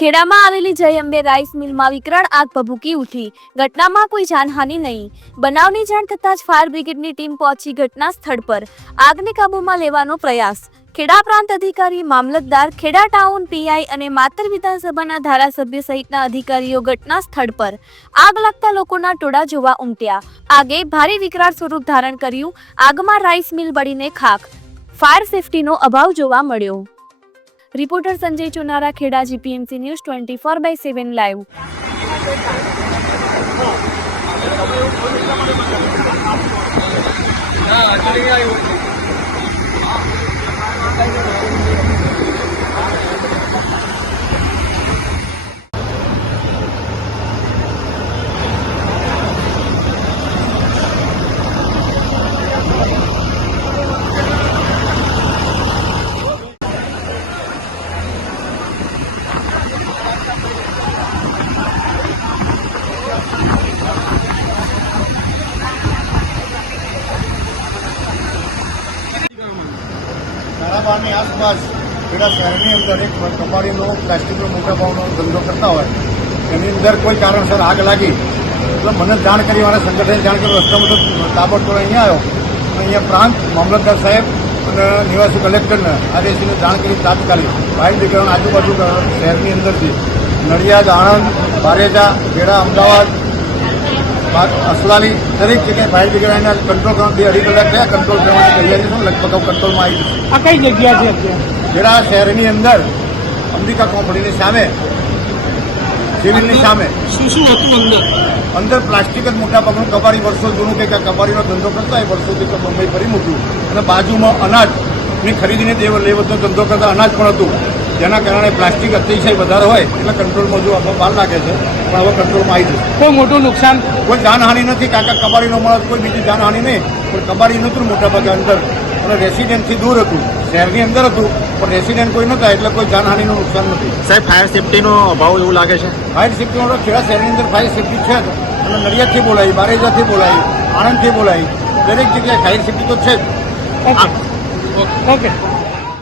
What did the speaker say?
ખેડામાં આવેલી જય અંબે રાઈસ મિલમાં વિકરાળ આગ ભભૂકી ઉઠી. ઘટનામાં કોઈ જાનહાનિ નહીં. બનાવની જાણ થતાં જ ફાયર બ્રિગેડની ટીમ પહોંચી ઘટના સ્થળ પર. આગને કાબૂમાં લેવાનો પ્રયાસ. ખેડા પ્રાંત અધિકારી, મામલતદાર, ખેડા ટાઉન પીઆઈ અને માતર વિધાનસભાના ધારાસભ્ય સહિતના અધિકારીઓ ઘટના સ્થળ પર. આગ લાગતા લોકોના ટોળા જોવા ઉમટ્યા. આગે ભારે વિકરાળ સ્વરૂપ ધારણ કર્યું. આગમાં રાઈસ મિલ બળીને ખાખ. ફાયર સેફટીનો અભાવ જોવા મળ્યો. Reporter Sanjay Chunara Kheda GPMC news twenty four by seven live. ધારાબારની આસપાસ પેલા શહેરની અંદર એક કબાડીનો પ્લાસ્ટિકનો મોટા ભાવનો ધંધો કરતા હોય, એની અંદર કોઈ કારણસર આગ લાગી. એટલે મને જાણ કરી, મારા સંગઠને જાણ કરી મતલબ તાબડતોડ અહીંયા આવ્યો. અને અહીંયા પ્રાંત મામલતદાર સાહેબ અને નિવાસી કલેક્ટરને આદેશીને જાણ કરી તાત્કાલિક. ફાયર બ્રિગેડ આજુબાજુ શહેરની અંદરથી નડિયાદ, આણંદ, બારેજા, ખેડા, અમદાવાદ બાદ અસલાલી દરેક જગ્યાએ ફાયર બ્રિગેડના કંટ્રોલ કરવાથી અઢી કલાક થયા. કંટ્રોલ કરવાની તૈયારી છે લગભગ કંટ્રોલમાં આવી જશે. આ કઈ જગ્યા છે અત્યારે? ખેડા શહેરની અંદર અંબિકા કોમ્પનીની સામે સિવિલની સામે. શું શું હતું અંદર? અંદર પ્લાસ્ટિક જ મોટા પગનું કબાડી વર્ષો જૂનું કંઈક કબારીનો ધંધો કરતા હોય વર્ષોથી તો મુંબઈ ફરી મૂક્યું. અને બાજુમાં અનાજની ખરીદીને દેવ લેવતનો ધંધો કરતા અનાજ પણ હતું. જેના કારણે પ્લાસ્ટિક અતિશય વધારે હોય એટલે કંટ્રોલમાં જો બહાર લાગે છે. પણ કંટ્રોલમાં આવી જશે કોઈ મોટું નુકસાન? કોઈ જાનહાનિ નથી કાકા કબાડીનો મળે કોઈ બીજી જાનહાનિ નહીં. પણ કબાડી નહોતું મોટા ભાગે અંદર. અને રેસિડેન્ટથી દૂર હતું. શહેરની અંદર હતું પણ રેસિડેન્ટ કોઈ નહોતા એટલે કોઈ જાનહાનિનું નુકસાન નથી. સાહેબ ફાયર સેફટીનો અભાવ એવું લાગે છે? ફાયર સેફ્ટી ઓર્ડર ખેડા શહેરની અંદર ફાયર સેફટી છે અને નડિયાદથી બોલાવી બારેજાથી બોલાવી આણંદથી બોલાવી. દરેક જગ્યાએ ફાયર સેફ્ટી તો છે જ. Okay okay